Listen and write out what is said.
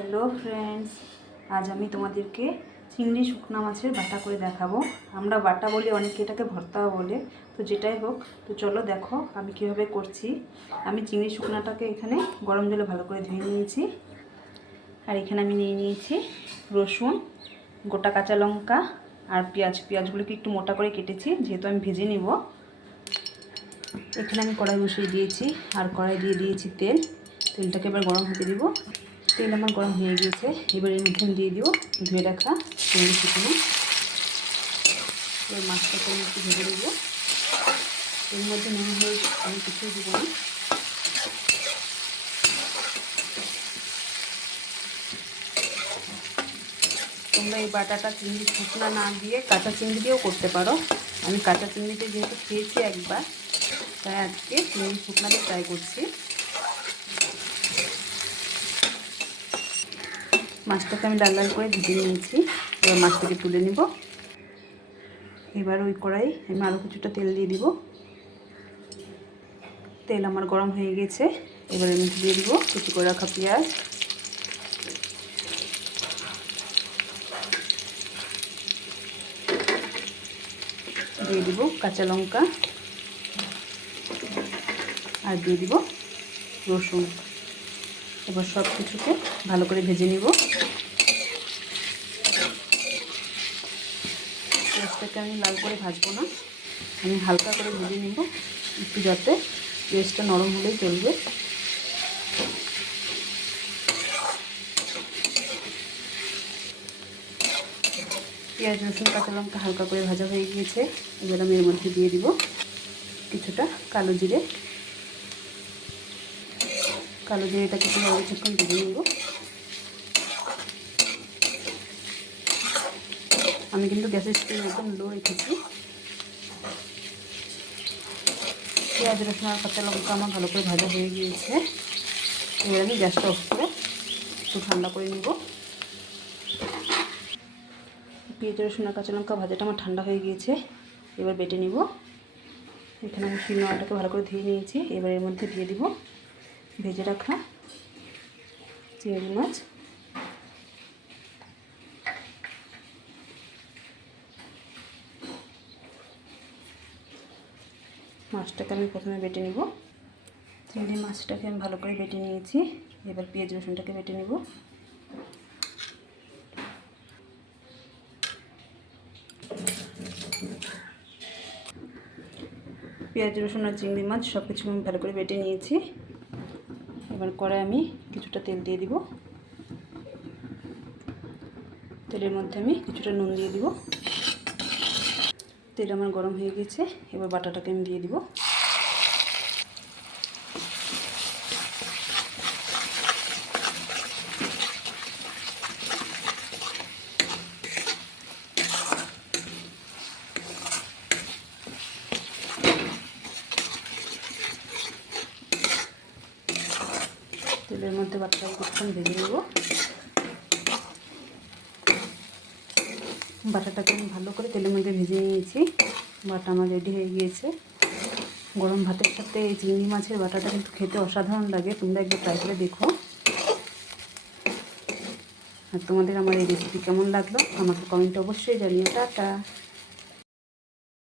Hello friends, আজ আমি তোমাদেরকে চিংড়ি শুকনা মাছের বাটা করে দেখাবো। আমরা বাটা বলি, অনেকে এটাকে ভর্তাও বলে। তো যেটাই হোক, তো চলো দেখো আমি কীভাবে করছি। আমি চিংড়ি শুকনাটাকে এখানে গরম জলে ভালো করে ধুয়ে নিয়েছি। আর এখানে আমি নিয়ে নিয়েছি রসুন, গোটা কাঁচা লঙ্কা আর পেঁয়াজগুলোকে একটু মোটা করে কেটেছি, যেহেতু আমি ভেজে নিব। এখানে আমি কড়াই বসিয়ে দিয়েছি আর কড়াই দিয়ে দিয়েছি তেলটাকে এবার গরম হতে দিব। তেল আমার গরম হয়ে গিয়েছে, এবার এর মধ্যে দিয়ে দিব ধুয়ে রাখা চিংড়ি শুকনো। এবার মাছটাকে আমি একটু ভেজে দেবো। এর মধ্যে নুন হয়ে আমি কিছুই দেবো না। তোমরা এই বাটাটা চিংড়ি শুকনা না দিয়ে কাঁচা চিংড়ি দিয়েও করতে পারো। আমি কাঁচা চিংড়িতে যেহেতু খেয়েছি একবার, তাই আজকে চিংড়ি শুকনাতে ট্রাই করছি। মাছটাকে আমি লাল লাল করে ভেজে নিয়েছি, এবার মাছটাকে তুলে নিব। এবার ওই কড়াই আমি আরও কিছুটা তেল দিয়ে দিব। তেল আমার গরম হয়ে গেছে, এবার আমি দিয়ে দিব কুচি করে রাখা পেঁয়াজ, দিয়ে দিব কাঁচা লঙ্কা আর দিয়ে দিব রসুন। এবার সব কিছুকে ভালো করে ভেজে নিব। পেঁয়াজটাকে আমি লাল করে ভাজবো না, আমি হালকা করে ভেজে নিব, একটু যাতে পেঁয়াজটা নরম হলেই চলবে। পেঁয়াজ রসুন কাঁচা লঙ্কা হালকা করে ভাজা হয়ে গিয়েছে, এবার আমি এর মধ্যে দিয়ে দিব কিছুটা কালো জিরে। কালো জিরেটাকে একটু কিছুক্ষণ ভেজে নেব। আমি কিন্তু গ্যাসের ফ্লেম একদম লো রেখেছি। পেঁয়াজ রসুন আর কাঁচা লঙ্কা আমার ভালো করে ভাজা হয়ে গিয়েছে, এবার আমি গ্যাসটা অফ করে একটু ঠান্ডা করে নেব। পেঁয়াজ রসুন আর কাঁচা লঙ্কা ভাজাটা আমার ঠান্ডা হয়ে গিয়েছে, এবার বেটে নিব। এখানে আমি শিলনোড়াটাকে ভালো করে ধুয়ে নিয়েছি, এবার এর মধ্যে দিয়ে দিব ভেজে রাখা চিংড়ি মাছ। মাছটাকে আমি প্রথমে বেটে নিব। চিংড়ি মাছটাকে আমি ভালো করে বেটে নিয়েছি, এবার পেঁয়াজ রসুনটাকে বেটে নিব। পেঁয়াজ রসুন আর চিংড়ি মাছ সব কিছু আমি ভালো করে বেটে নিয়েছি। এবার কড়াই আমি কিছুটা তেল দিয়ে দিব। তেলের মধ্যে আমি কিছুটা নুন দিয়ে দিব। তেল আমার গরম হয়ে গেছে, এবার বাটাটাকে আমি দিয়ে দিব। তেলের মধ্যে বাটাটাকে কিছুক্ষণ ভেজে নেব। বাটাটাকে আমি ভালো করে তেলের মধ্যে ভেজে নিয়েছি, বাটা আমার রেডি হয়ে গিয়েছে। গরম ভাতের সাথে এই চিংড়ি মাছের বাটাটা কিন্তু খেতে অসাধারণ লাগে, তোমরা একবার ট্রাই করে দেখো। আর তোমাদের আমার এই রেসিপি কেমন লাগলো আমাকে কমেন্টে অবশ্যই জানিও। টাটা।